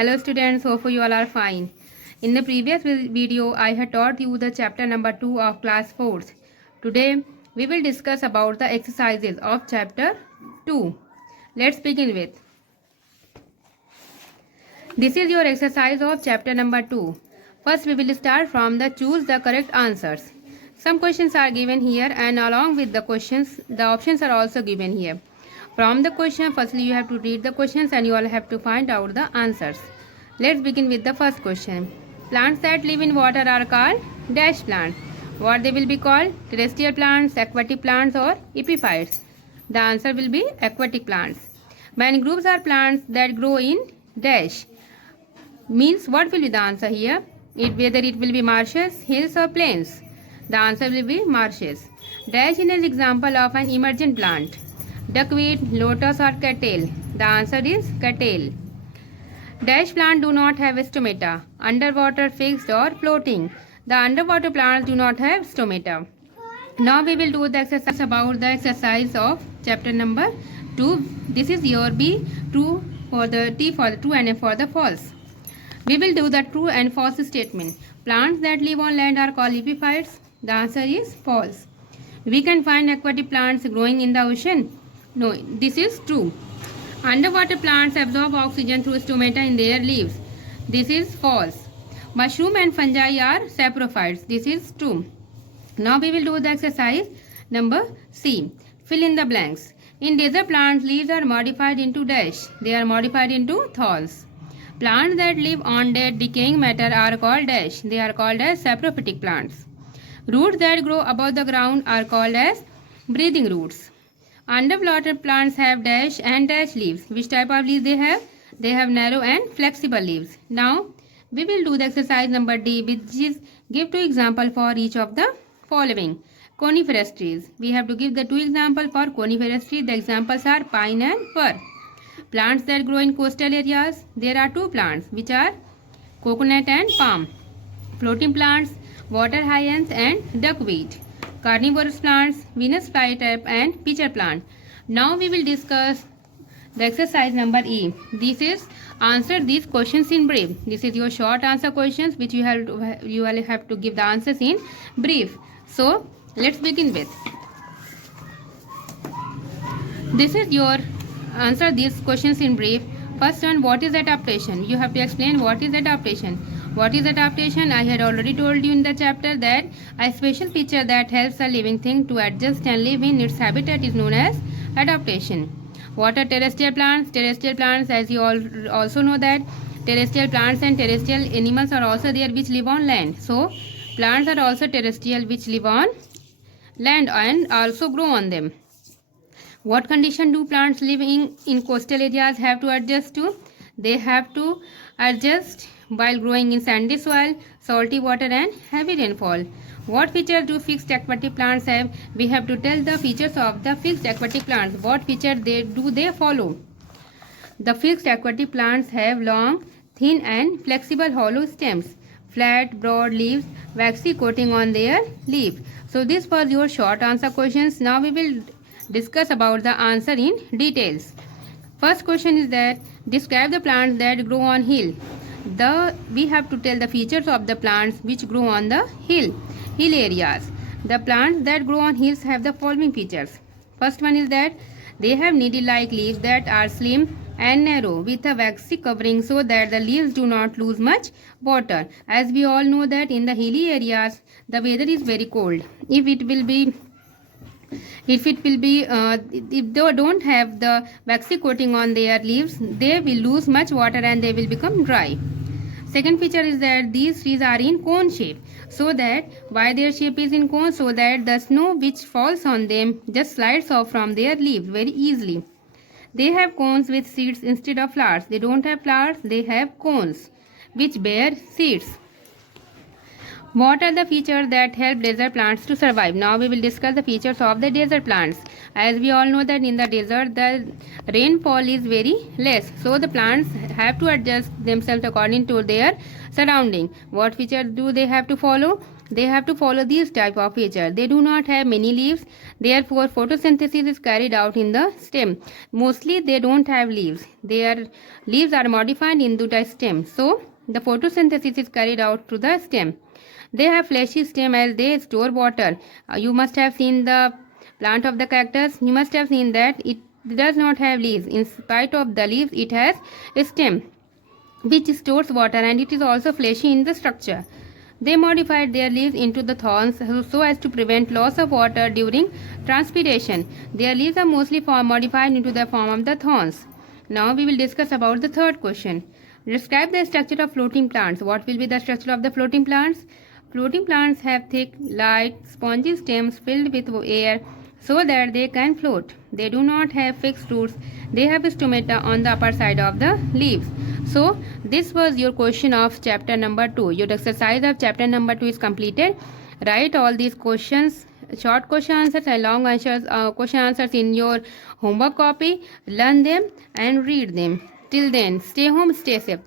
Hello students, hope you all are fine. In the previous video, I had taught you the chapter number 2 of class 4. Today, we will discuss about the exercises of chapter 2. Let's begin with. This is your exercise of chapter number 2. First, we will start from the choose the correct answers. Some questions are given here and along with the questions, the options are also given here. From the question, firstly you have to read the questions and you all have to find out the answers. Let's begin with the first question. Plants that live in water are called dash plants. What they will be called? Terrestrial plants, aquatic plants or epiphytes. The answer will be aquatic plants. Mangroves are plants that grow in dash. Means what will be the answer here? Whether it will be marshes, hills or plains. The answer will be marshes. Dash is an example of an emergent plant. Duckweed, lotus or cattail. The answer is cattail. Dash plants do not have stomata. Underwater, fixed or floating. The underwater plants do not have stomata. Now we will do the exercise about the exercise of chapter number 2. This is your B, true for the T for the true and F for the false. We will do the true and false statement. Plants that live on land are called epiphytes. The answer is false. We can find aquatic plants growing in the ocean. No, this is true. Underwater plants absorb oxygen through stomata in their leaves. This is false. Mushroom and fungi are saprophytes. This is true. Now we will do the exercise number C. Fill in the blanks. In desert plants, leaves are modified into dash. They are modified into thorns. Plants that live on dead decaying matter are called dash. They are called as saprophytic plants. Roots that grow above the ground are called as breathing roots. Underwater plants have dash and dash leaves. Which type of leaves they have? They have narrow and flexible leaves. Now, we will do the exercise number D, which is give 2 examples for each of the following. Coniferous trees. We have to give the 2 examples for coniferous trees. The examples are pine and fir. Plants that grow in coastal areas. There are 2 plants, which are coconut and palm. Floating plants, water hyacinth and duckweed. Carnivorous plants, Venus flytrap and pitcher plant. Now we will discuss the exercise number E. This is answer these questions in brief. This is your short answer questions which you will have to give the answers in brief. So let's begin with. This is your answer these questions in brief. First one, what is adaptation? You have to explain what is adaptation. What is adaptation? I had already told you in the chapter that a special feature that helps a living thing to adjust and live in its habitat is known as adaptation. What are terrestrial plants? Terrestrial plants, as you all also know that terrestrial plants and terrestrial animals are also there which live on land. So plants are also terrestrial which live on land and also grow on them. What condition do plants living in coastal areas have to adjust to? They have to adjust while growing in sandy soil, salty water and heavy rainfall. What features do fixed aquatic plants have? We have to tell the features of the fixed aquatic plants. What features do they follow? The fixed aquatic plants have long, thin and flexible hollow stems, flat, broad leaves, waxy coating on their leaf. So this was your short answer questions. Now we will discuss about the answer in details. First question is that describe the plants that grow on hill. We have to tell the features of the plants which grow on the hill areas. The plants that grow on hills have the following features. First one is that they have needle-like leaves that are slim and narrow with a waxy covering so that the leaves do not lose much water. As we all know that in the hilly areas the weather is very cold. If they don't have the waxy coating on their leaves, they will lose much water and they will become dry. Second feature is that these trees are in cone shape. So that why their shape is in cone? So that the snow which falls on them just slides off from their leaves very easily. They have cones with seeds instead of flowers. They don't have flowers, they have cones which bear seeds. What are the features that help desert plants to survive? Now we will discuss the features of the desert plants. As we all know that in the desert the rainfall is very less. So the plants have to adjust themselves according to their surrounding. What features do they have to follow? They have to follow these type of feature. They do not have many leaves, therefore photosynthesis is carried out in the stem. Mostly they don't have leaves. Their leaves are modified into the stem. So the photosynthesis is carried out through the stem. They have fleshy stem as they store water. You must have seen the plant of the cactus. You must have seen that it does not have leaves. In spite of the leaves, it has a stem which stores water, and it is also fleshy in the structure. They modified their leaves into the thorns so as to prevent loss of water during transpiration. Their leaves are mostly modified into the form of the thorns. Now we will discuss about the third question. Describe the structure of floating plants. What will be the structure of the floating plants? Floating plants have thick, light, spongy stems filled with air so that they can float. They do not have fixed roots. They have stomata on the upper side of the leaves. So this was your question of chapter number 2. Your exercise of chapter number 2 is completed. Write all these questions, short question answers and long answers, question answers in your homework copy. Learn them and read them. Till then, stay home, stay safe.